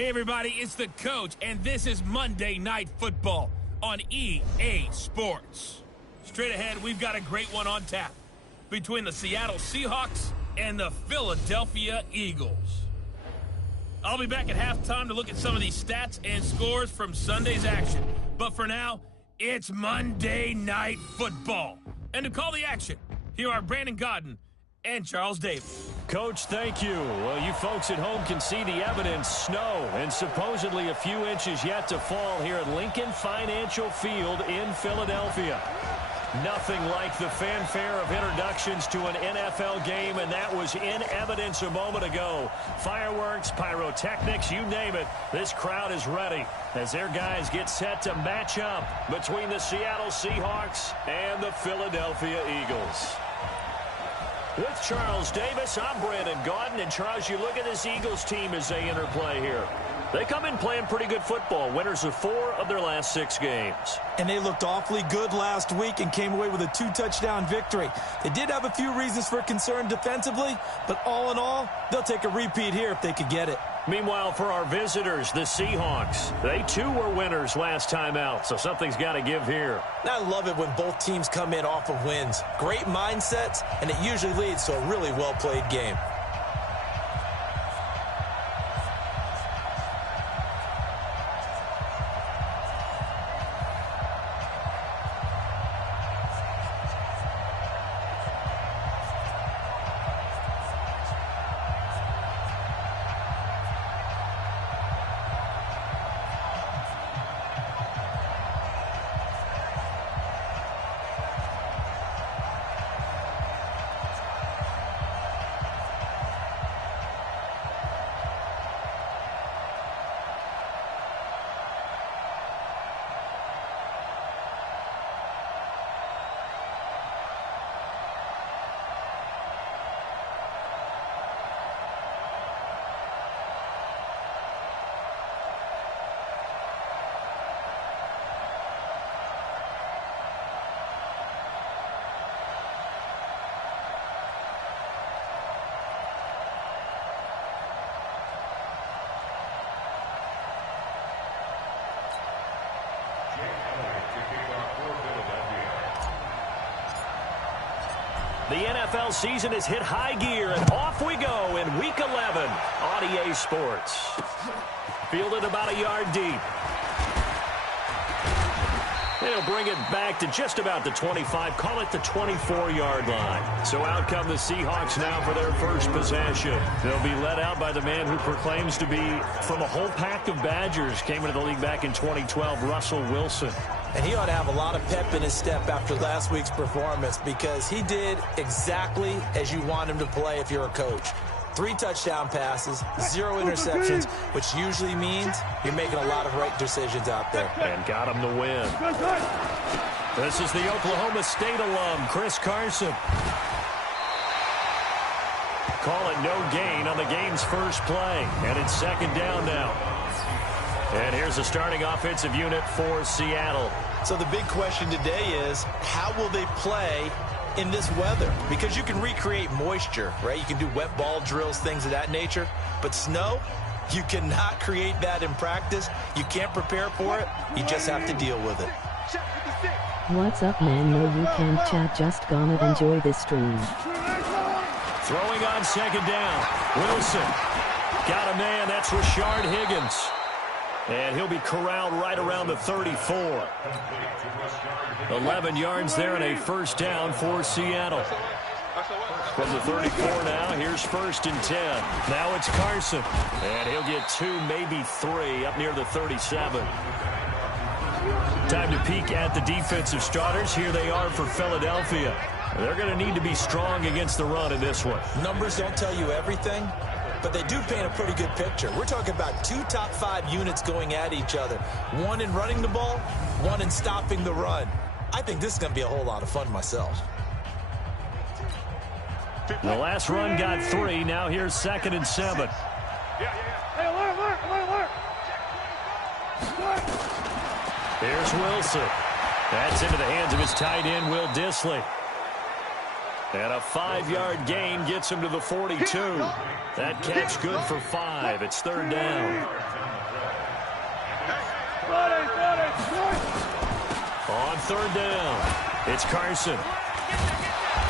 Hey everybody, it's the coach, and this is Monday Night Football on EA Sports. Straight ahead, we've got a great one on tap between the Seattle Seahawks and the Philadelphia Eagles. I'll be back at halftime to look at some of these stats and scores from Sunday's action. But for now, it's Monday Night Football. And to call the action, here are Brandon Godden and Charles Davis. Coach, thank you. Well, you folks at home can see the evidence. Snow and supposedly a few inches yet to fall here at Lincoln Financial Field in Philadelphia. Nothing like the fanfare of introductions to an NFL game, and that was in evidence a moment ago. Fireworks, pyrotechnics, you name it. This crowd is ready as their guys get set to match up between the Seattle Seahawks and the Philadelphia Eagles. With Charles Davis, I'm Brandon Godden. And Charles, you look at this Eagles team as they enter play here. They come in playing pretty good football, winners of 4 of their last 6 games. And they looked awfully good last week and came away with a 2-touchdown victory. They did have a few reasons for concern defensively, but all in all, they'll take a repeat here if they could get it. Meanwhile, for our visitors, the Seahawks, they too were winners last time out, so something's got to give here. I love it when both teams come in off of wins. Great mindsets, and it usually leads to a really well-played game. The NFL season has hit high gear, and off we go in Week 11 on EA Sports. Fielded about a yard deep. They'll bring it back to just about the 25, call it the 24-yard line. So out come the Seahawks now for their first possession. They'll be led out by the man who proclaims to be from a whole pack of Badgers. Came into the league back in 2012, Russell Wilson. And he ought to have a lot of pep in his step after last week's performance because he did exactly as you want him to play if you're a coach. 3 touchdown passes, 0 interceptions, which usually means you're making a lot of right decisions out there. And got him to win. This is the Oklahoma State alum, Chris Carson. Call it no gain on the game's first play. And it's second down now. And here's the starting offensive unit for Seattle. So the big question today is, how will they play in this weather? Because you can recreate moisture, right? You can do wet ball drills, things of that nature. But snow, you cannot create that in practice. You can't prepare for it. You just have to deal with it. What's up, man? No, you can't chat. Just gonna enjoy this stream. Throwing on second down. Wilson got a man. That's Rashard Higgins. And he'll be corralled right around the 34. 11 yards there and a first down for Seattle. From the 34 now, here's first and 10. Now it's Carson. And he'll get 2, maybe 3 up near the 37. Time to peek at the defensive starters. Here they are for Philadelphia. They're going to need to be strong against the run in this one. Numbers don't tell you everything, but they do paint a pretty good picture. We're talking about 2 top 5 units going at each other. 1 in running the ball, 1 in stopping the run. I think this is going to be a whole lot of fun myself. The last run got 3. Now here's second and 7. Hey, alert. Here's Wilson. That's into the hands of his tight end, Will Dissly. And a 5-yard gain gets him to the 42. That catch good for 5. It's third down. On third down, it's Carson.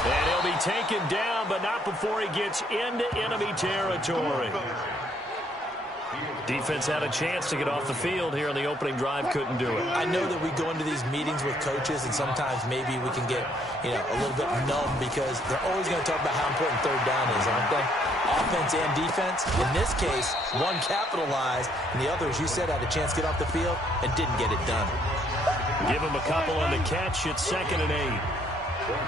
And he'll be taken down, but not before he gets into enemy territory. Defense had a chance to get off the field here on the opening drive, couldn't do it. I know that we go into these meetings with coaches, and sometimes maybe we can get, a little bit numb because they're always going to talk about how important third down is, aren't they? Offense and defense. In this case, one capitalized, and the other, as you said, had a chance to get off the field and didn't get it done. Give him a couple on the catch. It's 2nd and 8.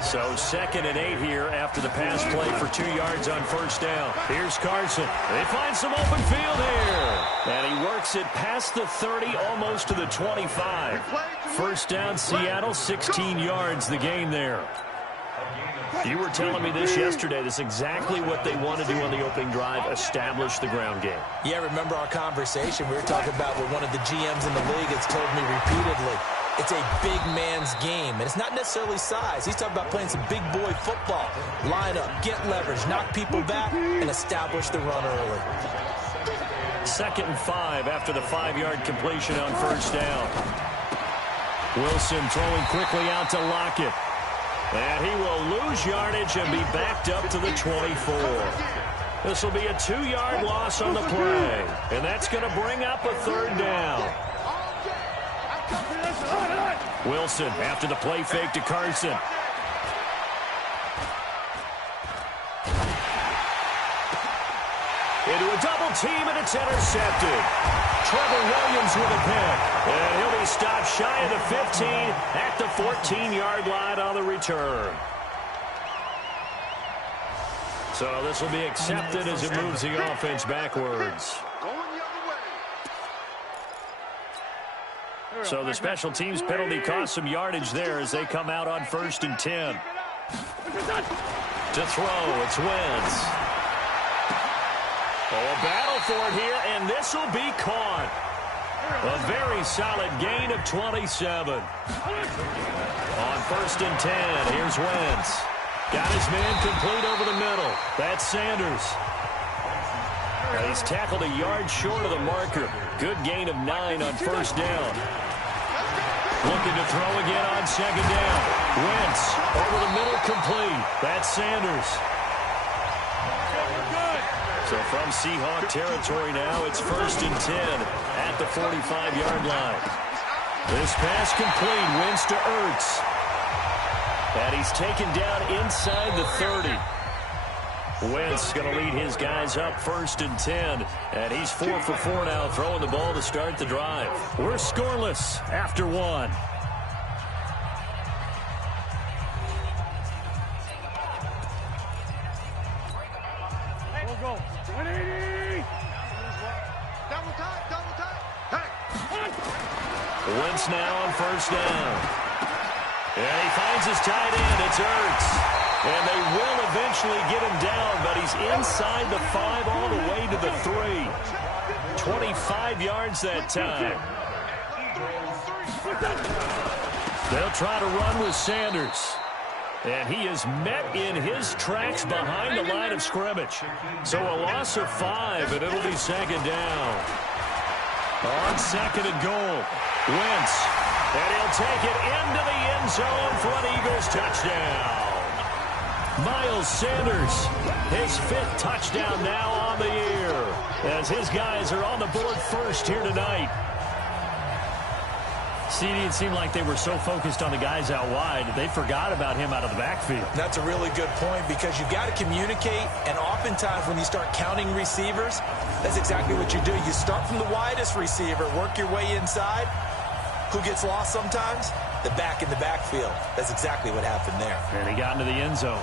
So 2nd and 8 here after the pass play for 2 yards on first down. Here's Carson. They find some open field here. And he works it past the 30, almost to the 25. First down, Seattle, 16 yards the gain there. You were telling me this yesterday. This is exactly what they want to do on the opening drive, establish the ground game. Yeah, remember our conversation. We were talking about what one of the GMs in the league has told me repeatedly. It's a big man's game, and it's not necessarily size. He's talking about playing some big boy football. Line up, get leverage, knock people back, and establish the run early. 2nd and 5 after the 5-yard completion on first down. Wilson throwing quickly out to Lockett. And he will lose yardage and be backed up to the 24. This will be a 2-yard loss on the play, and that's going to bring up a third down. Wilson after the play fake to Carson. Into a double team, and it's intercepted. Trevor Williams with a pick. And he'll be stopped shy of the 15 at the 14-yard line on the return. So this will be accepted as it moves the offense backwards. So the special teams penalty cost some yardage there as they come out on 1st and 10. To throw, it's Wentz. Oh, a battle for it here, and this will be caught. A very solid gain of 27. On 1st and 10, here's Wentz. Got his man complete over the middle. That's Sanders. Now he's tackled a yard short of the marker. Good gain of 9 on first down. Looking to throw again on 2nd down. Wentz over the middle, complete. That's Sanders. So from Seahawk territory now, it's 1st and 10 at the 45-yard line. This pass complete. Wentz to Ertz. And he's taken down inside the 30. Wentz going to lead his guys up 1st and 10. And he's 4 for 4 now, throwing the ball to start the drive. We're scoreless after 1. Go. 180. Double time. Hey. Wentz now on first down. And he finds his tight end. It's Ertz. And they will eventually get him down, but he's inside the 5 all the way to the 3. 25 yards that time. They'll try to run with Sanders. And he is met in his tracks behind the line of scrimmage. So a loss of 5, and it'll be 2nd down. On 2nd and goal, Wentz. And he'll take it into the end zone for an Eagles touchdown. Miles Sanders, his 5th touchdown now on the year, as his guys are on the board first here tonight. CD, it seemed like they were so focused on the guys out wide, they forgot about him out of the backfield. That's a really good point because you've got to communicate, and oftentimes when you start counting receivers, that's exactly what you do. You start from the widest receiver, work your way inside. Who gets lost sometimes? The back in the backfield. That's exactly what happened there. And he got into the end zone.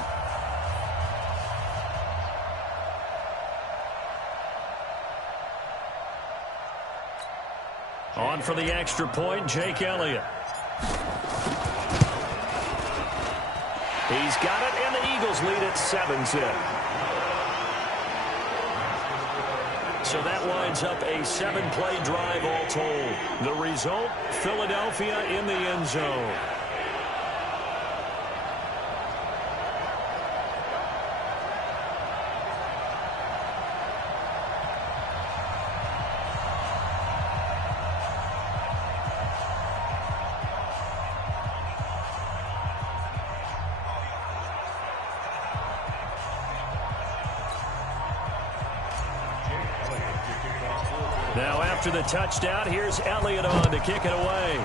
On for the extra point, Jake Elliott. He's got it, and the Eagles lead at 7-zip. So that winds up a 7-play drive all told. The result, Philadelphia in the end zone. Now after the touchdown, here's Elliott on to kick it away.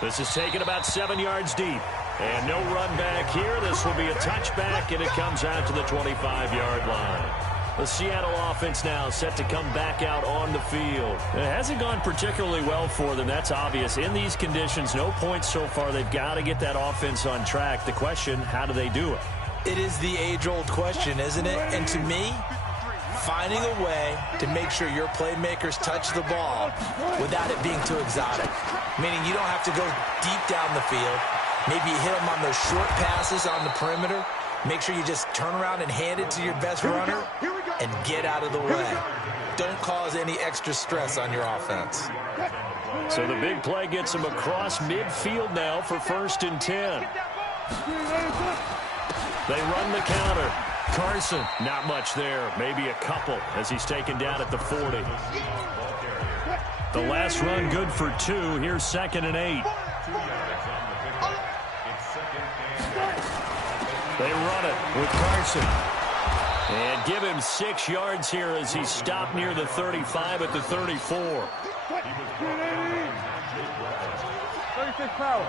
This is taken about 7 yards deep. And no run back here. This will be a touchback, and it comes out to the 25-yard line. The Seattle offense now set to come back out on the field. It hasn't gone particularly well for them. That's obvious. In these conditions, no points so far. They've got to get that offense on track. The question, how do they do it? It is the age-old question, isn't it? And to me, finding a way to make sure your playmakers touch the ball without it being too exotic. Meaning you don't have to go deep down the field. Maybe you hit them on those short passes on the perimeter. Make sure you just turn around and hand it to your best runner and get out of the way. Don't cause any extra stress on your offense. So the big play gets him across midfield now for 1st and 10. They run the counter. Carson, not much there. Maybe a couple as he's taken down at the 40. The last run good for 2. Here's 2nd and 8. They run it with Carson. And give him 6 yards here as he's stopped near the 35 at the 34. 36 power.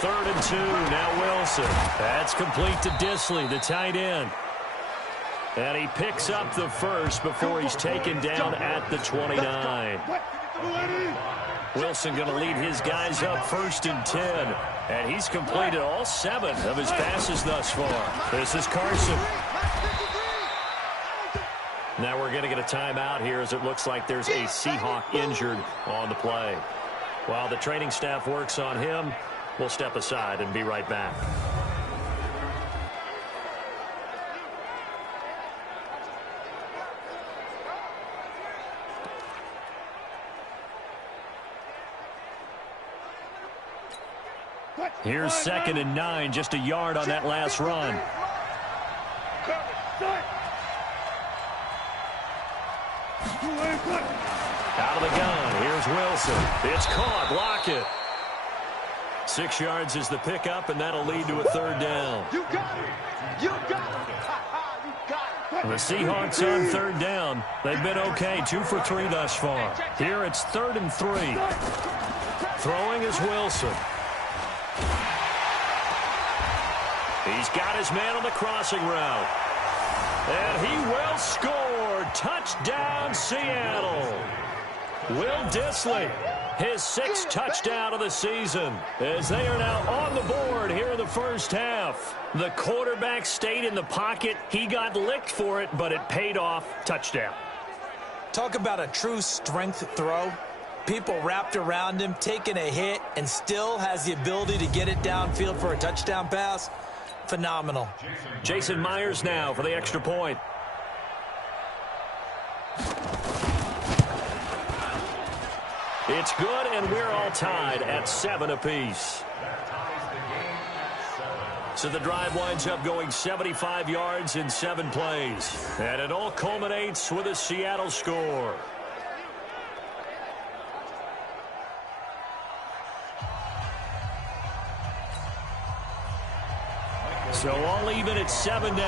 3rd and 2. Now Wilson. That's complete to Disley, the tight end. And he picks up the first before he's taken down at the 29. Wilson going to lead his guys up 1st and 10. And he's completed all 7 of his passes thus far. This is Carson. Now we're going to get a timeout here as it looks like there's a Seahawk injured on the play. While the training staff works on him, we'll step aside and be right back. Here's 2nd and 9, just a yard on that last run. Out of the gun, here's Wilson. It's caught, block it. 6 yards is the pickup, and that'll lead to a 3rd down. You got it. You got it. You got it. The Seahawks on 3rd down. They've been okay, 2 for 3 thus far. Here it's 3rd and 3. Throwing is Wilson. He's got his man on the crossing route. And he will score. Touchdown, Seattle. Will Disley, his 6th touchdown of the season, as they are now on the board here in the first half. The quarterback stayed in the pocket. He got licked for it, but it paid off. Touchdown. Talk about a true strength throw. People wrapped around him, taking a hit, and still has the ability to get it downfield for a touchdown pass. Phenomenal. Jason Myers now for the extra point. It's good, and we're all tied at 7 apiece. So the drive winds up going 75 yards in 7 plays. And it all culminates with a Seattle score. So all even at 7 now.